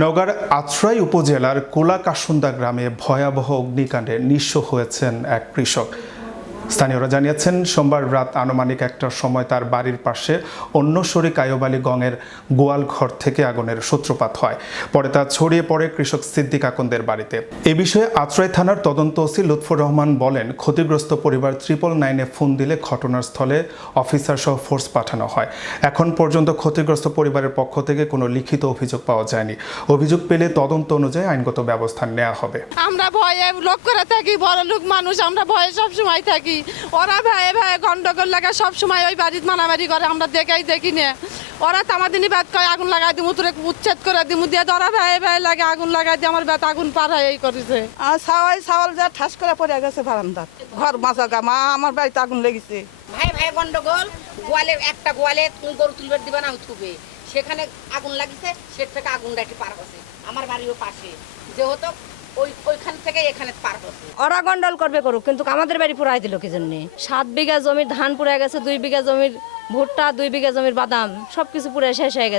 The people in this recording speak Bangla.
নওগাঁর আত্রাই উপজেলার কোলাকাসুন্দা গ্রামে ভয়াবহ অগ্নিকাণ্ডে নিঃস্ব হয়েছেন এক কৃষক। স্থানীয়রা জানিয়েছেন, সোমবার রাত আনুমানিক ১টার সময় তার বাড়ির পাশে অন্য শরিক আইয়ুব আলী গঙের গোয়াল ঘর থেকে আগুনের সূত্রপাত হয়। পরে তা ছড়িয়ে পড়ে কৃষক সিদ্দিক আকন্দের বাড়িতে। এ বিষয়ে আত্রাই থানার তদন্ত ওসি লুৎফর রহমান বলেন, ক্ষতিগ্রস্ত পরিবার 999-এ ফোন দিলে ঘটনাস্থলে অফিসার সহ ফোর্স পাঠানো হয়। এখন পর্যন্ত ক্ষতিগ্রস্ত পরিবারের পক্ষ থেকে কোনো লিখিত অভিযোগ পাওয়া যায়নি। অভিযোগ পেলে তদন্ত অনুযায়ী আইনগত ব্যবস্থা নেওয়া হবে। আমরা ভয়ে লোক করে থাকি, বড় লোক মানুষ, আমরা ভয়ে সবসময় থাকি। ওরা ভয়ে ভয়ে গন্ডগোল লাগা সবসময় ওই বাড়িতে মারামারি করে, আমরা দেখি না। ওরা তামাদিনী বাদ কয় আগুন লাগাই দিমু, তোরে উচ্ছেদ করে দিমু দিয়ে ওরা ভয়ে ভয়ে লাগে আগুন লাগাই দিয়ে আমার বেত আগুন পার হয় এই করেছে। আর ছাওয়াল যা ঠাস করে পড়ে গেছে বারান্দার ঘর মাছা মা আমার বাড়িতে আগুন লেগেছে। ভাই ভাই গন্ডগোল, গোয়ালে একটা গোয়ালে তুমি গরু তুলবে দিবা না উঠবে, সেখানে আগুন লাগিছে, সে থেকে আগুনটা একটু পার হচ্ছে আমার বাড়ির পাশে, যেহেতু ওইখান থেকে এখানে পার হচ্ছে। ওরা গন্ডল করবে করুক, কিন্তু আমাদের বাড়ি পুরাই দিল কি জন্য? 7 বিঘা জমির ধান পুড়ে গেছে, 2 বিঘা জমির ভুট্টা, 2 বিঘা জমির বাদাম, সবকিছু পুড়ে শেষ হয়ে গেছে।